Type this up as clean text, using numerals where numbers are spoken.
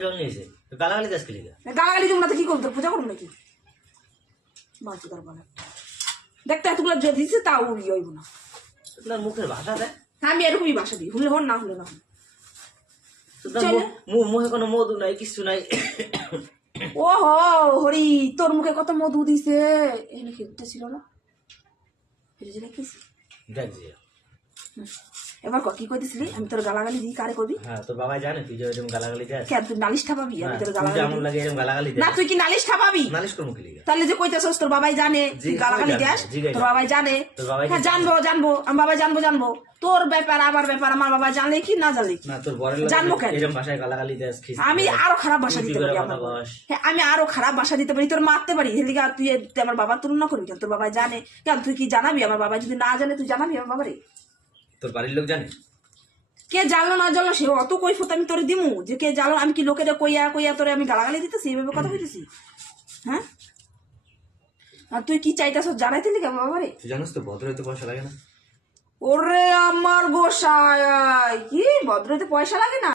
গালাগালি দাস খেলি গালাগালি দেবো না তো কি করবো তোর পূজা করবো নাকি বাঁচু তার বলে দেখতে এতগুলো যে দিচ্ছে তাও ইয়ে হইব না তোর মুখের ভাষা দেয় আমি এরকমই ভাষা দিই হলে হন না হলে না মুখে কোনো মধু নাই কিছু নাই ও হো হরি তোর মুখে কত মধু দিছে এখানে খেতে ছিল না দেখছি এবার কি কইতেছিলি আমি তোর গালাগালি দিই কারে কবি হ্যাঁ তোর বাবাই জানে তুই যে এরকম গালাগালি দেস কেন তুই নালিশ ঠাপাবি আমি তোর গালাগালি কেমন লাগে এরকম গালাগালি দেস না তুই কি নালিশ ঠাপাবি নালিশ করবো কি লিগা তাহলে যে কইতেছস তোর বাবাই জানে তুই গালাগালি দেস তোর বাবাই জানে হ্যাঁ জানবো জানবো আমার বাবা জানবো তোর ব্যাপার আমার ব্যাপার আমার বাবা জানলে কি না জানলে কি না তোর বরের জানবো কেন এরকম ভাষায় গালাগালি দেস আমি আরো খারাপ ভাষা দিতে পারি হ্যাঁ আমি আরো খারাপ ভাষা দিতে পারি তোর মারতে পারি হেলিকা তুই আমার বাবার তুলনা করবি কেন তোর বাবাই জানে কেন তুই কি জানাবি আমার বাবা যদি না জানে তুই জানাবি আমার বাবারে তোর বাড়ির লোক জানে কে জানলো না জানলো সে অত কৈফত আমি তোরে দিমু যে কে জানলো আমি কি লোকেরা কইয়া কইয়া তোরে আমি গালাগালি দিতেছি এইভাবে কথা কইতেছি হ্যাঁ আর তুই কি চাইতাছ জানাইতে লিখে বাবারে তুই জানিস তো ভদ্র হইতে পয়সা লাগে না ওরে আমার গোসাই কি ভদ্র হইতে পয়সা লাগে না